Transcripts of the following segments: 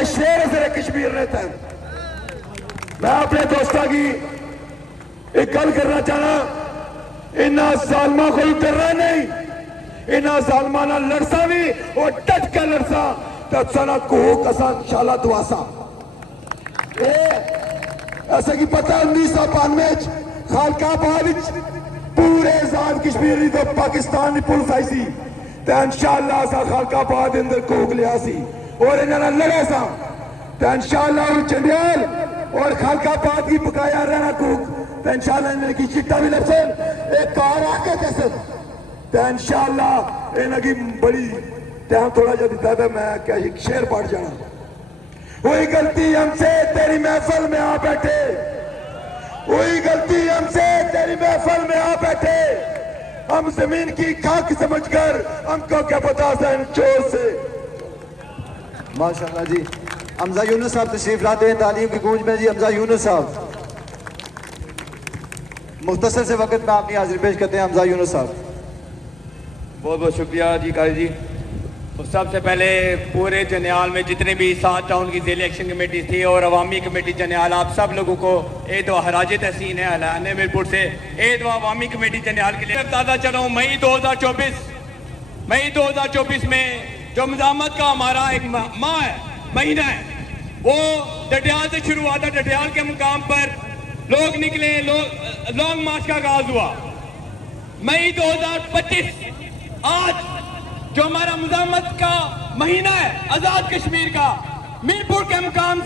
हमारे शेर जरे कश्मीर ने तय। मैं अपने दोस्तों की एक गल करना चाहना, इन्ना जालमा कोई डरना नहीं, इन्ना जालमा ना लड़सा भी और डट कर लड़सा तो सना को कसा इंशाल्लाह दुआसा। ऐसा की पता 1992 खालकाबाद पूरे आजाद कश्मीर तो पाकिस्तान की पुलिस आई सी तो इंशाल्लाह असा खालकाबाद अंदर कोक लिया सी और इन्होंने लड़े सा तो इंशाल्लाह चंडियाल और खालकाबाद की बकाया रहना कोक तो इंशाल्लाह इन्हें की चिट्टा भी लपसन एक कार आके कैसे तो इंशाल्लाह इन्हें की बड़ी टाइम थोड़ा जा दिता था। मैं क्या शेर पढ़ जाना, वही गलती हमसे तेरी महफिल में आ बैठे, वही गलती हमसे तेरी महफिल में आ बैठे, हम जमीन की खाक समझकर हमको क्या पता था इन चोर से। माशाल्लाह जी। हमजा यूनुस साहब तशरीफ लाते हैं तालीम की गूंज में। जी हमजा यूनुस साहब, मुख्तसर से वक्त में अपनी हाजिरी पेश करते हैं। हमजा यूनुस साहब। बहुत बहुत शुक्रिया जी कारी जी। तो सबसे पहले पूरे जनियाल में जितने भी 7 टाउन की ज़िला एक्शन कमेटी थी और अवामी कमेटी जनियाल, आप सब लोगों को ए तो हराज तहसीन है अलाने मीरपुर से ए तो अवामी कमेटी जनियाल के लिए बताता चला हूँ। मई 2024 में जो मज़ामत का हमारा एक माह है, महीना है, वो डटियाल से शुरू हुआ था। डटियाल के मुकाम पर लोग निकले, लॉन्ग मार्च का आगाज हुआ। मई 2025 आज जो हमारा मुजामत का महीना है आजाद कश्मीर का, मीरपुर के मुकाम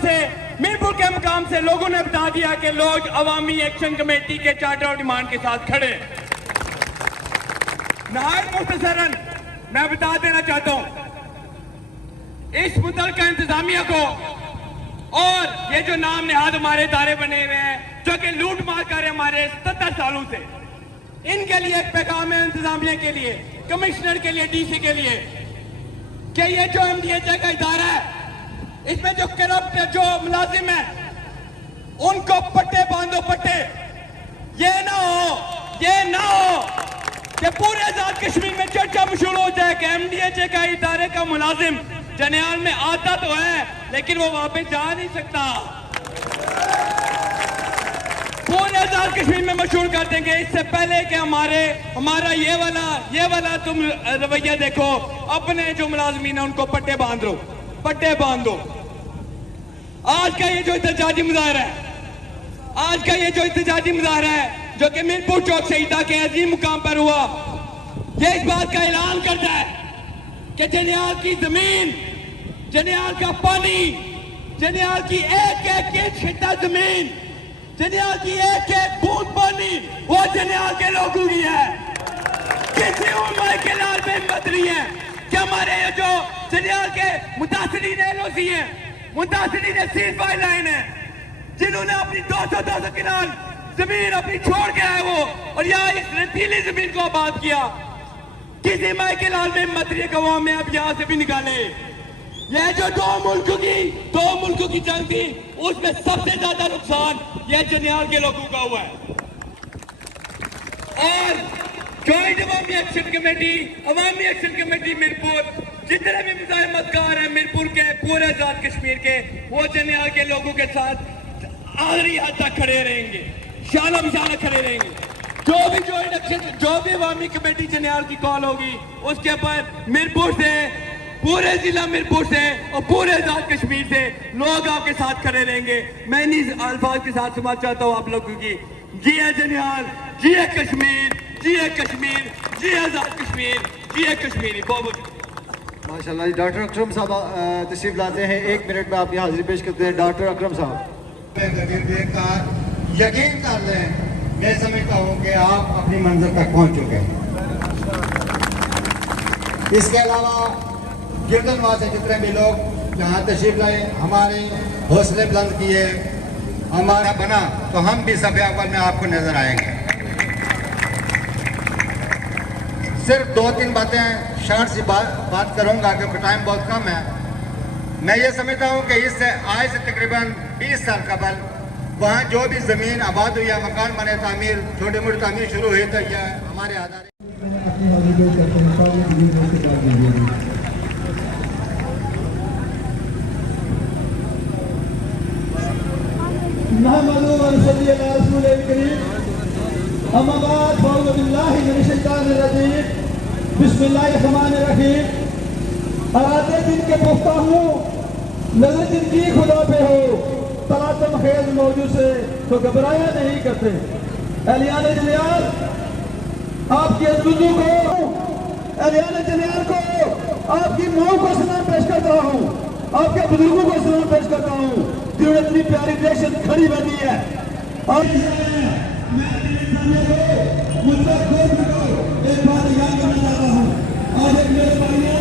से लोगों ने बता दिया कि लोग अवामी एक्शन कमेटी के चार्टर और डिमांड के साथ खड़े। नहायत मुख्तसरन मैं बता देना चाहता हूं इस मुतल्लिका इंतजामिया को और ये जो नाम निहाद हमारे इदारे बने हुए हैं जो कि लूट मार कर रहे हमारे 77 सालों से, इनके लिए एक पैगाम है इंतजामिया के लिए, कमिश्नर के लिए, डीसी के लिए कि ये जो एमडीएचए का इदारा है इसमें जो करप्ट जो मुलाजिम है उनको पट्टे बांधो, पट्टे। ये ना हो कि पूरे आजाद कश्मीर में चर्चा मशहूर हो जाए कि एमडीएचए का इदारे का मुलाजिम जनियाल में आता तो है लेकिन वो वहां पे जा नहीं सकता। पूरे आजाद कश्मीर में मशहूर कर देंगे। इससे पहले कि हमारा ये वाला तुम रवैया देखो, अपने जो मुलाजमीन है उनको पट्टे बांध दो। आज का ये जो एहतजाजी मुजाहरा है जो कि मीरपुर चौक से ईटा के अजीम मुकाम पर हुआ, ये इस बात का ऐलान करता है कि जनियाल की जमीन, जनियाल का पानी, जनियाल की एक इंच हिस्सा जमीन, जनियाल की एक बूंद पानी वो जनियाल के लोगों की है। किसी उम्र के लाल में हिम्मत नहीं है कि हमारे जो जनियाल के मुतासिरीन एलओसी हैं, मुतासिरीन सीज बाई लाइन है, जिन्होंने अपनी 200 किनाल जमीन अपनी छोड़ के आए वो और यहाँ इस रेतीली जमीन को आबाद किया। किसी माई के लाल में हिम्मत नहीं है में अब यहाँ से भी निकाले। यह जो दो मुल्कों की जंग थी उसमें सबसे ज्यादा नुकसान यह जनियाल के लोगों का हुआ है। और जॉइंट अवामी एक्शन कमेटी मीरपुर, जितने भी मुजाहिमतकार हैं मीरपुर के, पूरे आजाद कश्मीर के, वो जनियाल के लोगों के साथ आखिरी हद तक खड़े रहेंगे, शालम शाला खड़े रहेंगे। जो भी अवामी कमेटी जनियाल की कॉल होगी उसके ऊपर मीरपुर से, पूरे जिला मीरपुर से और पूरे आजाद कश्मीर से लोग आपके साथ खड़े रहेंगे। मैं इन्हीं अल्फाज के साथ समाज चाहता हूँ आप लोगों की। जी है जनियाल, जी है कश्मीर, जी है कश्मीर, जी है आजाद कश्मीर, जी है कश्मीरी। बहुत माशाल्लाह। डॉक्टर अकरम साहब तशरीफ लाते हैं, 1 मिनट में आपकी हाजिरी पेश करते हैं। डॉक्टर अकरम साहब। यकीन कर लें, मैं समझता हूँ कि आप अपनी मंजिल तक पहुँच चुके हैं। इसके अलावा गिरदनवा से जितने भी लोग यहाँ तशरीफ लाए, हमारे हौसले बुलंद किए, हमारा बना, तो हम भी सब अव्वल में आपको नजर आएंगे। सिर्फ 2-3 बातें शॉर्ट सी बात करूँगा क्योंकि टाइम बहुत कम है। मैं ये समझता हूँ कि इससे आज से तकरीबन 20 साल कबल वहाँ जो भी ज़मीन आबाद हुई या मकान बने, तामीर, छोटी मोटी तामीर शुरू हुई, तो यह हमारे आधार बिस्मिल्लाहिर्रहमानिर्रहीम। आते दिन के पुख्ता हूँ, नजर जिनकी खुदा पे हो, तलातम खेज मौजूद से तो घबराया नहीं करते। एलियान जलियाल आपके बुजुर्गों को, एलियान जलियाल को, आपकी माँ को सलाम पेश करता हूँ, आपके बुजुर्गों को सलाम पेश करता हूँ जिन्होंने इतनी प्यारी इलेक्शन खड़ी बनी है। और एक बात याद करना चाहता हूँ, आज एक मेरे भाई ने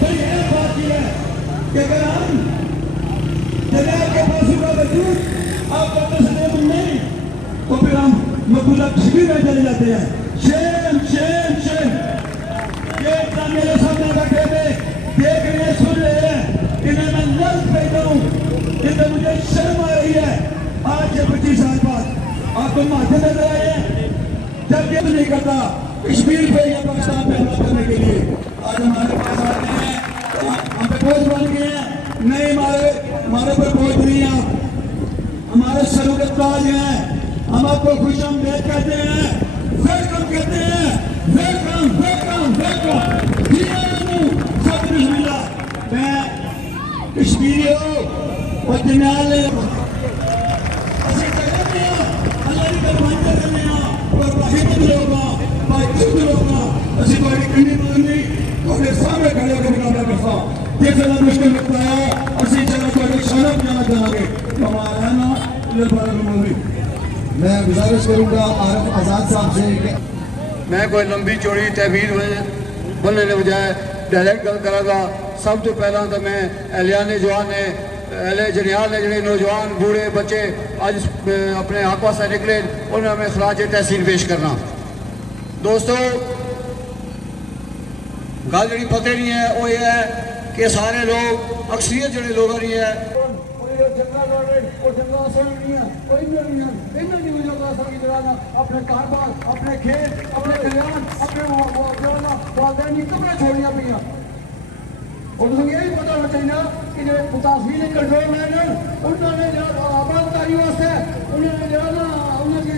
बड़ी अहम बात की है कि अगर हम जनाब के पास वजूद आप नहीं तो फिर हम मकबूला शिविर में चले जाते हैं। शेम शेम शेम, ये मेरे सामने बैठे हुए देख रहे हैं, सुन रहे हैं, इन्हें मैं लर्ज कहता हूँ, इनमें मुझे शर्म आ रही है। आज से 25 साल बाद आपको माथे नजर आए हैं, जब ये नहीं करता कश्मीर पे या पाकिस्तान पे हमला करने के लिए आज हमारे पास आ रहे हैं, हम पे बोझ बन गए हैं। नहीं, हमारे पर बोझ नहीं है, हमारे सरों के ताज हैं। हम आपको खुशामदीद कहते हैं, वेलकम कहते हैं, वेलकम वेलकम वेलकम। मैं कश्मीरी हूँ और जनाल सामने खड़े होकर मुकाबला करता हूँ। ये ज़्यादा मुश्किल लगता है और इसी जगह को एक इशारा बनाना चाहेंगे तो हमारा है ना मौलवी। मैं गुजारिश करूँगा आरफ आज़ाद साहब से कि मैं कोई लंबी चौड़ी तहवीर बोलने के बजाय डायरेक्ट गल करांगा। सब तो पहला तो मैं एलियाने जवान ने एले जनियाल ने जो नौजवान बूढ़े बच्चे आज अपने हक वास्ते निकले उन्हें मैं खराज तहसीन पेश करना। दोस्तों, गल जी पता नहीं है वो ये है कि सारे लोग अक्सरियत जो लोग नहीं है अपने कारोबार, अपने खेत, अपने कल्याण, अपने कपड़े छोड़िया पी यही पता होना चाहिए कि जो मुतासरीन कंट्रोल मैन उन्होंने आबादकारी वास्ते उन्होंने जो ना उनकी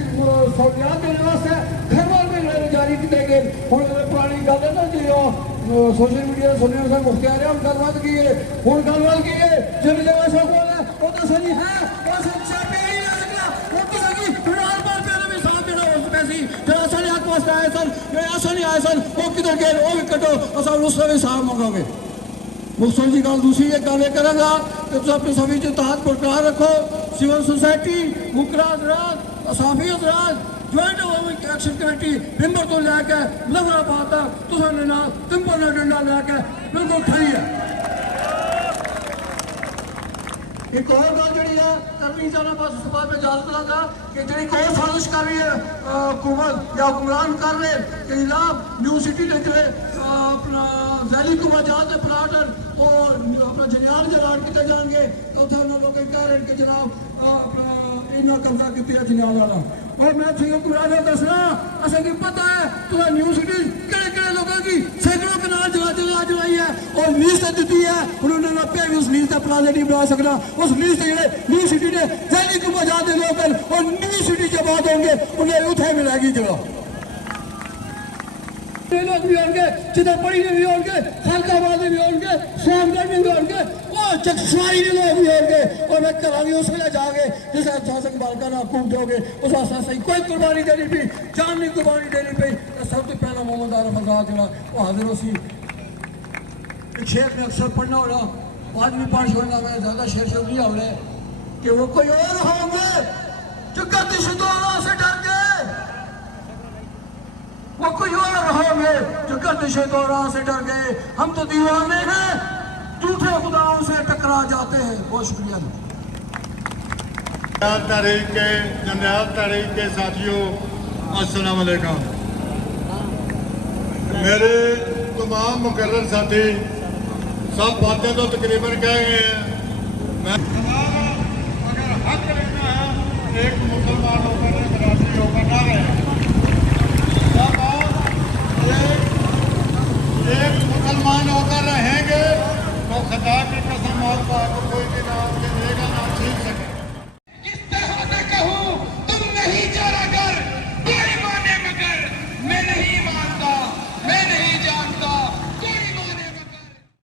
सहूलियात देने वास्ते खरबल में जारी किए गए। हम पुरानी गल है ना जी सोशल मीडिया सुनने से मुख्तियार है, हम गलबात की है, हूँ गलबात की है जिन जगह सब बोले वो तो सही है, वो सच्चा पे ही लगना वो तो सही फिलहाल बार पहले भी साथ देना हो पैसी जो असली हक वास्ते आए सन, जो असली आए सन वो किधर गए वो भी कटो असल उससे भी साथ मंगोगे। मुख्तसर जी गल दूसरी एक गल करेंगा कि तुम अपनी सभी इत्तेहाद बरकरार रखो। सिविल सोसाइटी, मुकरा हजरात, असाफी हजरात, ज्वाइंट एक्शन कमेटी मेंबर तो लैके लवराबाद तक तुसाने ना तिम्पर ना डंडा लैके बिल्कुल खड़ी है। एक और गल जी है करनी चाहना बस उस बात में इजाजत लगा कि जी कोई साजिश कर रही है हुकूमत या हुक्मरान कर रहे कि जनाब न्यू सिटी ने जो अपना वैली कुमा जहाज के प्लाट वो अपना जनियाल जलान किए जाएंगे तो उन्होंने लोग कह रहे हैं कि जनाब अपना इन्ना कब्जा किया जनियाल वाला। और मैं सिंह कुमार दसना असें की पता है तो न्यू सिटी किहड़े लोगों की सैकड़ों कनाल जलाई है और लीज दी है। उन्होंने पे भी उस लीज का प्लान नहीं बना सकना। उस लीज से जो न्यू सिटी ने वैली कुमा जहाज के लोग और न्यू सिटी जब बात होंगे उन्हें उठे मिलेगी जगह लोग भी होंगे, चितरपड़ी में भी होंगे, खालकाबाद में भी होंगे, सोमगढ़ में भी होंगे और चकसवारी में लोग भी होंगे। और मैं करांगी उस वेले जाके जिस शासन बालका ना हुकूम दोगे उस वास्ते सही कोई कुर्बानी देनी पी, जान नहीं कुर्बानी देनी पी। सब तो पहला मोहम्मद आरफ आजाद जो वो हाजिर हो सी शेर ने अक्सर पढ़ना हो रहा आज भी पढ़ छोड़ना मैं ज्यादा शेर नहीं हो रहे कि वो कोई और होंगे जो गर्दिश दौरा से डर गए, वो कोई और होंगे जो गर्दिश दौरा से डर गए। हम तो दीवाने हैं झूठे खुदाओं से टकरा जाते हैं। बहुत शुक्रिया। जनाब तारीख के साथियों अस्सलाम वालेकुम। मेरे तमाम मुकर्रर साथी सब बातें तो तकरीबन कह गए हैं। मैं अगर हक रखना है एक मुसलमान होकर बरादरी होकर ना रहे। जब आप एक मुसलमान होकर रहेंगे तो खुदा की कसम और कोई